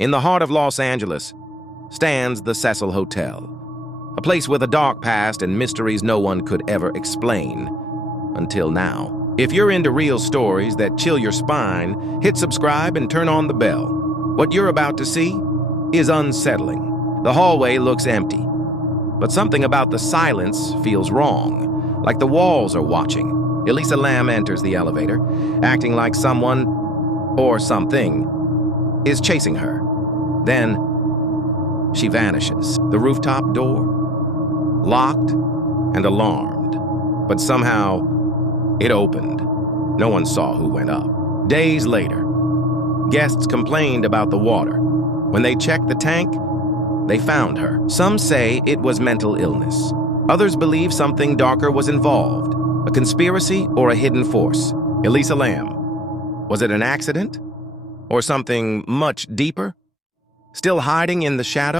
In the heart of Los Angeles stands the Cecil Hotel, a place with a dark past and mysteries no one could ever explain until now. If you're into real stories that chill your spine, hit subscribe and turn on the bell. What you're about to see is unsettling. The hallway looks empty, but something about the silence feels wrong, like the walls are watching. Elisa Lam enters the elevator, acting like someone or something is chasing her. Then she vanishes. The rooftop door, locked and alarmed, but somehow it opened. No one saw who went up. Days later, guests complained about the water. When they checked the tank, they found her. Some say it was mental illness. Others believe something darker was involved, a conspiracy or a hidden force. Elisa Lam, was it an accident or something much deeper? Still hiding in the shadows?